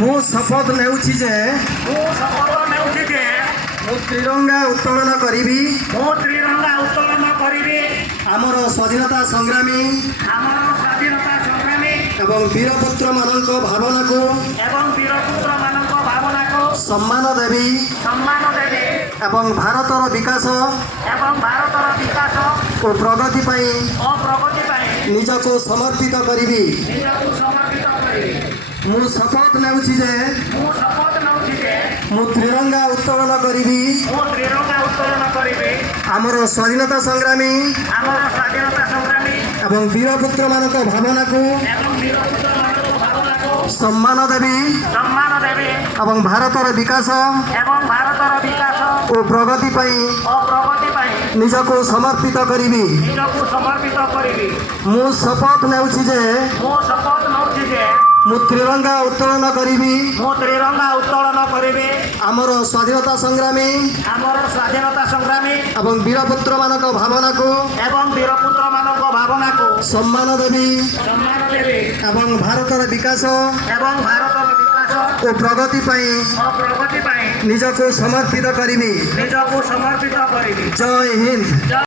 ମୁଁ ଶପଥ ନେଉଛି ଯେ ମୁଁ ତ୍ରିରଙ୍ଗା ଉତ୍ତୋଳନ କରିବି ଆମର ସ୍ୱାଧୀନତା ସଂଗ୍ରାମୀ ଏବଂ ବୀରପୁତ୍ରମାନଙ୍କ ଭାବନାକୁ ସମ୍ମାନ ଦେବି ଏବଂ ଭାରତର ବିକାଶ ଓ ପ୍ରଗତି ପାଇଁ ନିଜକୁ ସମର୍ପିତ କରିବି। ମୁଁ ଶପଥ ନେଉଛି ଯେ ମୁଁ ତ୍ରିରଙ୍ଗା ଉତ୍ତୋଳନ କରିବି ଆମର ସ୍ୱାଧୀନତା ସଂଗ୍ରାମୀ ଏବଂ ବୀରପୁତ୍ରମାନଙ୍କ ଭାବନାକୁ ସମ୍ମାନ ଦେବି ଏବଂ ଭାରତର ବିକାଶ ଓ ପ୍ରଗତି ପାଇଁ ନିଜକୁ ସମର୍ପିତ କରିବି। ମୁଁ ଶପଥ ନେଉଛି ଯେ ମୁଁ ତ୍ରିରଙ୍ଗା ଉତ୍ତୋଳନ କରିବି ଆମର ସ୍ୱାଧୀନତା ସଂଗ୍ରାମୀ ଏବଂ ବୀରପୁତ୍ରମାନଙ୍କ ଭାବନାକୁ ସମ୍ମାନ ଦେବି ଏବଂ ଭାରତର ବିକାଶ ଓ ପ୍ରଗତି ପାଇଁ ନିଜକୁ ସମର୍ପିତ କରିବି। ଜୟ ହିନ୍ଦ।